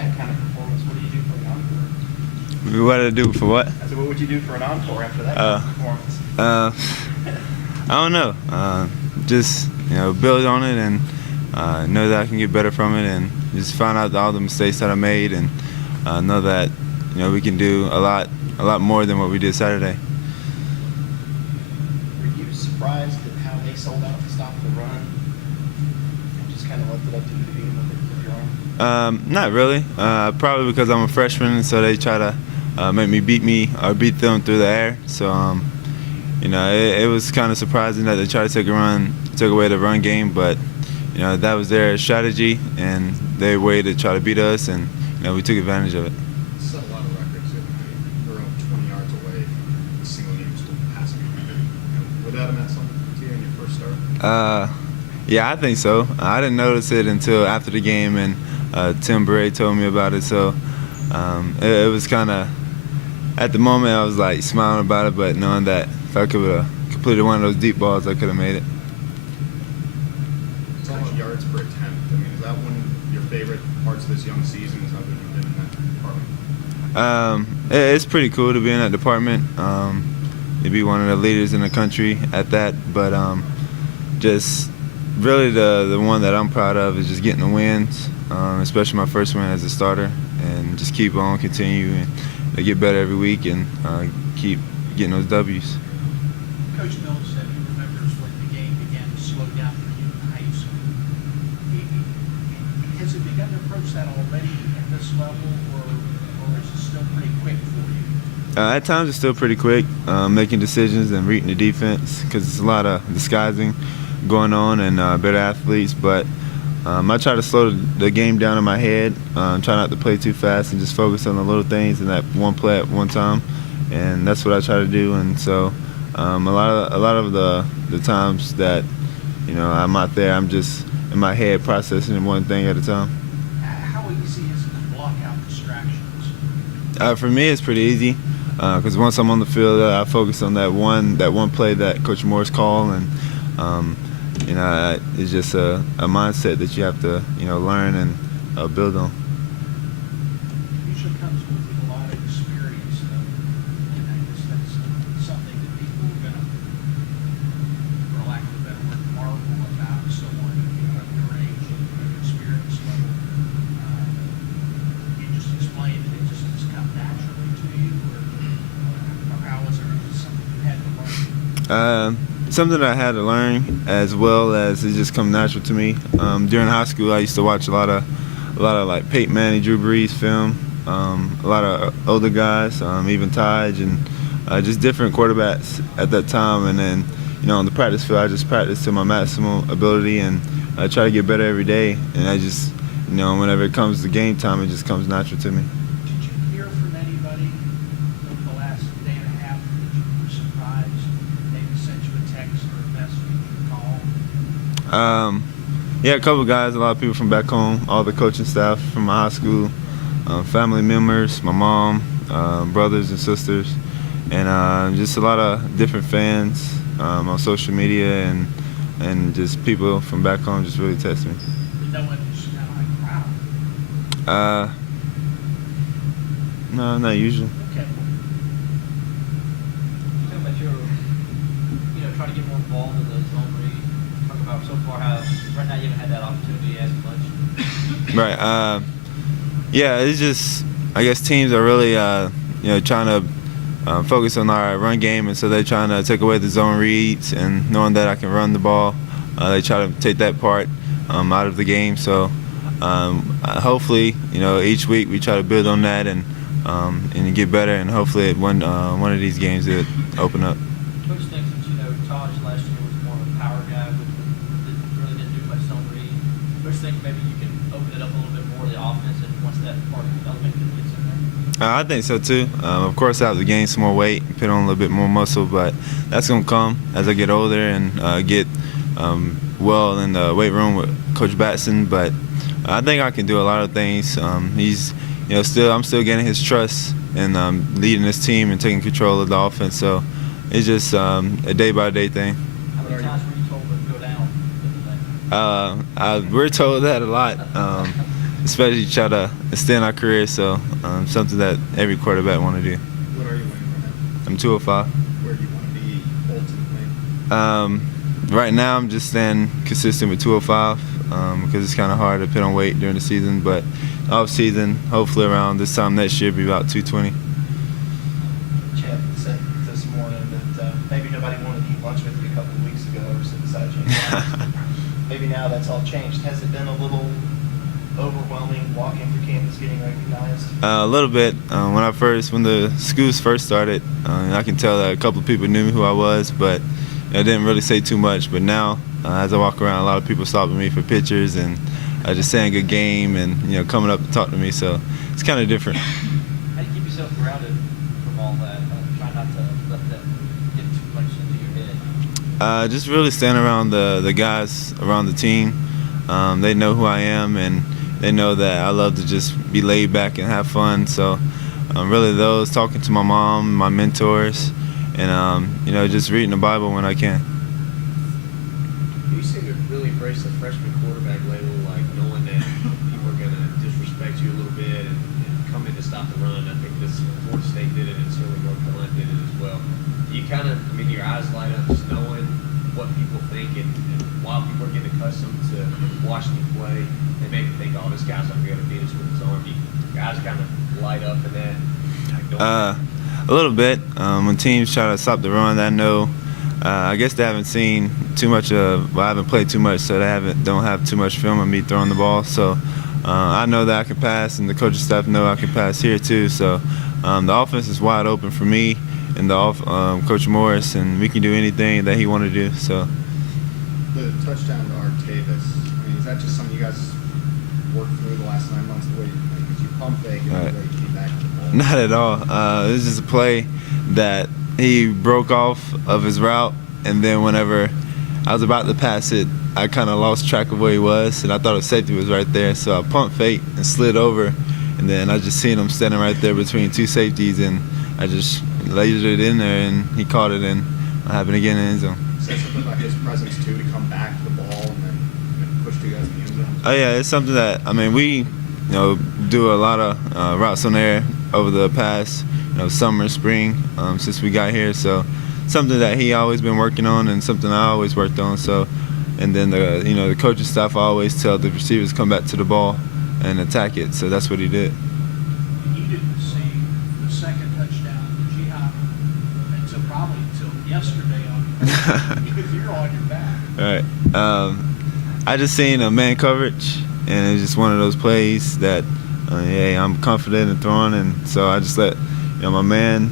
that kind of performance, what do you do for an encore? What did I do for what? I said, what would you do for an encore after that kind of performance? I don't know. Just build on it and know that I can get better from it, and just find out all the mistakes that I made, and know that we can do a lot more than what we did Saturday. Were you surprised at how they sold out to stop the run, and just kind of left it up to you to begin with your own? Not really. Probably because I'm a freshman, and so they try to make me beat them through the air. So it was kind of surprising that they tried to took away the run game, but that was their strategy, and they waited to try to beat us, and we took advantage of it. Set a lot of records. You're around 20 yards away from a single game school passing record. Would that have meant something to you in your first start? Yeah, I think so. I didn't notice it until after the game, and Tim Bray told me about it. So it was kind of, at the moment, I was like smiling about it, but knowing that if I could have completed one of those deep balls, I could have made it. It's almost yards per attempt. I mean, is that one of your favorite parts of this young season? Is how good you've been in that department? It's pretty cool to be in that department. To be one of the leaders in the country at that, but just really the one that I'm proud of is just getting the wins, especially my first win as a starter, and just keep on, continue, and get better every week, and keep getting those W's. Coach Mills said he remembers when the game began to slow down for you in high school. Has it begun to approach that already at this level, or is it still pretty quick for you? At times it's still pretty quick, making decisions and reading the defense, because it's a lot of disguising going on, and better athletes, but I try to slow the game down in my head, try not to play too fast, and just focus on the little things and that one play at one time, and that's what I try to do. And so a lot of the times that I'm out there, I'm just in my head processing one thing at a time. How easy is it to block out distractions? For me, it's pretty easy, because once I'm on the field, I focus on that one play that Coach Moore's called, and it's just a mindset that you have to learn and build on. Usually comes with a lot of experience, though, and I guess that's something that people are going to, for lack of a better word, marvel about. Someone of your age and experience level. You just explained that it just has come naturally to you, or how was it? Or is it something you had to learn? Something I had to learn, as well as it just come natural to me. During high school, I used to watch a lot of like Peyton Manning, Drew Brees film, a lot of older guys, even Tige, and just different quarterbacks at that time. And then, on the practice field, I just practice to my maximum ability, and I try to get better every day. And I just, whenever it comes to game time, it just comes natural to me. Did you hear from anybody over the last day and a half that you were surprised, maybe sent you a text or a message or call? Yeah, a couple of guys, a lot of people from back home, all the coaching staff from my high school, family members, my mom, brothers and sisters, and just a lot of different fans on social media, and just people from back home just really text me. No one was kind of like, wow. No, not usually. Okay. Talk about your, trying to get more involved in the zone read. Talk about so far how right now you haven't had that opportunity as much. Right. Yeah, it's just, I guess teams are really trying to focus on our run game, and so they're trying to take away the zone reads, and knowing that I can run the ball, they try to take that part out of the game. So hopefully, each week we try to build on that and get better, and hopefully one of these games it open up. Coach thinks that Taj last year was more of a power guy, which really didn't do much zone read. Coach thinks maybe you can open it up a little bit more of the offense, and once that part of the element gets in there. I think so too. Of course, I have to gain some more weight, put on a little bit more muscle, but that's gonna come as I get older and get well in the weight room with Coach Batson. But I think I can do a lot of things. He's, I'm still getting his trust and leading this team and taking control of the offense. So it's just a day-by-day thing. How many times were you told to go down? We're told that a lot. especially try to extend our career. So something that every quarterback want to do. What are you weighing right now? I'm 205. Where do you want to be ultimately? Right now, I'm just staying consistent with 205 because it's kind of hard to put on weight during the season. But off season, hopefully around this time next year, be about 220. Chad said this morning that maybe nobody wanted to eat lunch with you a couple of weeks ago or sit beside you. Maybe now that's all changed. Has it been a little overwhelming walking through campus, getting recognized? A little bit. When the schools first started, I can tell that a couple of people knew who I was, but I didn't really say too much. But now, as I walk around, a lot of people stopping me for pictures and just saying good game and coming up to talk to me. So it's kind of different. How do you keep yourself grounded from all that? Try not to let that get too much into your head. Just really staying around the guys around the team. They know who I am, and they know that I love to just be laid back and have fun. So really those, talking to my mom, my mentors, and just reading the Bible when I can. You seem to really embrace the freshman quarterback label, like knowing that people are going to disrespect you a little bit and come in to stop the run. I think this Florida State did it, and certainly North Carolina did it as well. You kind of, your eyes light up just knowing what people think, and while people are getting accustomed to watching you play, they make you think, oh, this guy's not going to beat us with his arm. Your eyes kind of light up in that. A little bit. When teams try to stop the run, I know. I guess they haven't seen too much of. Well, I haven't played too much, so they don't have too much film of me throwing the ball. So I know that I can pass, and the coaching staff know I can pass here too. So the offense is wide open for me and Coach Morris, and we can do anything that he want to do. So The touchdown to Artavis, is that just something you guys worked through the last 9 months? The way you pump fake and the way you came back to the ball? Not at all. This is a play that he broke off of his route, and then whenever I was about to pass it, I kind of lost track of where he was, and I thought a safety was right there. So I pump fake and slid over, and then I just seen him standing right there between two safeties, and I just lasered it in there, and he caught it, and I happened to get in the end zone. Say something about his presence too, to come back to the ball and then push you guys in the end zone. Oh yeah, it's something that we do a lot of routes on there over the past summer, spring, since we got here. So something that he always been working on, and something I always worked on. So, and then the coaching staff always tell the receivers to come back to the ball and attack it. So that's what he did. You didn't see the second touchdown to Jihad until probably yesterday because you're on your back. All right. I just seen a man coverage, and it's just one of those plays that, I'm confident in throwing, and so I just let, my man,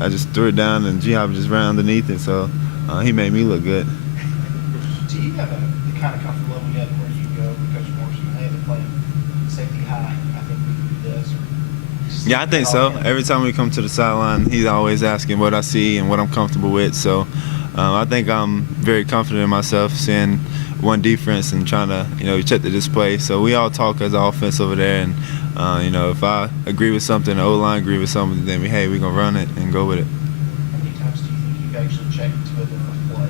I just threw it down, and G-Hop just ran underneath it, so he made me look good. Do you have the kind of comfort level yet where you go with Coach Morrison, hey, they're playing safety high, I think we can do this? Or Yeah, I think so. Every time we come to the sideline, he's always asking what I see and what I'm comfortable with. So I think I'm very confident in myself, seeing one defense and trying to, check the display. So we all talk as an offense over there, and if I agree with something, the O-line agree with something, then we're going to run it and go with it. How many times do you think you've actually checked into a different play?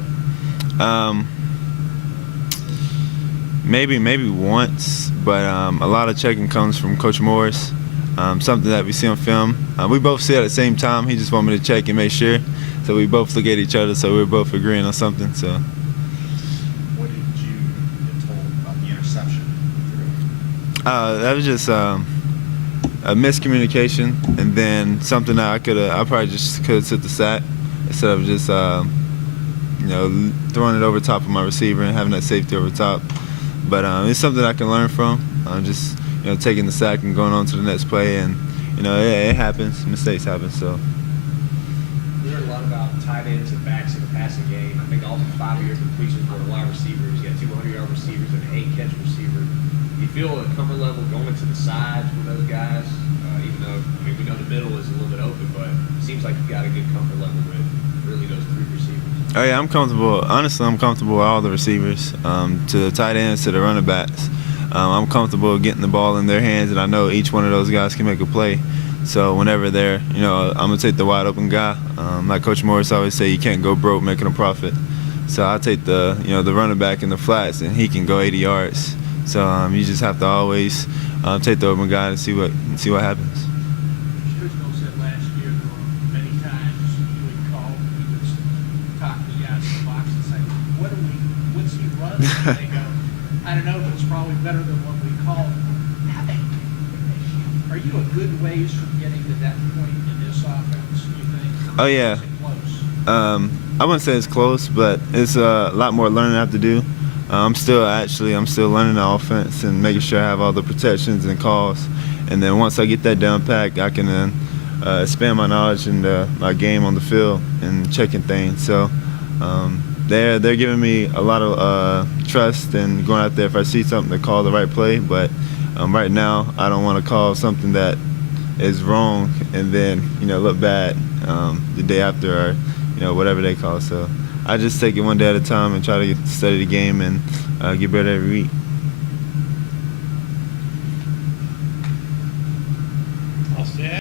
Maybe once, but a lot of checking comes from Coach Morris. Something that we see on film. We both see it at the same time. He just wanted me to check and make sure. So we both look at each other, so we're both agreeing on something. So. What did you get told about the interception? That was just a miscommunication, and then something that I probably just could have took the sack instead of just throwing it over top of my receiver and having that safety over top. But it's something I can learn from. Just taking the sack and going on to the next play, and it happens. Mistakes happen. So. We heard a lot about tight ends and backs in the passing game. I think all 5 of your completions were wide receivers. You got 200-yard receivers and an 8-catch receiver. Do you feel a comfort level going to the sides with those guys? Even though we know the middle is a little bit open, but it seems like you got a good comfort level with really those 3 receivers. Oh yeah, I'm comfortable. Honestly, I'm comfortable with all the receivers, to the tight ends, to the running backs. I'm comfortable getting the ball in their hands, and I know each one of those guys can make a play. So whenever they're, I'm gonna take the wide open guy. Like Coach Morris always say, you can't go broke making a profit. So I take the, the running back in the flats, and he can go 80 yards. So you just have to always take the open guy and see what happens. Coach Bill said last year there were many times you would call, he would talk to the guys in the box and say, what's he running? And they go, I don't know, but it's probably better than what we call. Are you a good ways from getting to that point in this offense, you think? Oh, yeah. Is it close? I wouldn't say it's close, but it's a lot more learning I have to do. I'm still learning the offense and making sure I have all the protections and calls. And then once I get that down packed, I can then expand my knowledge and my game on the field and checking things. So they're giving me a lot of trust and going out there if I see something to call the right play. But right now, I don't want to call something that is wrong and then look bad the day after or whatever they call. So I just take it one day at a time and try to study the game and get better every week.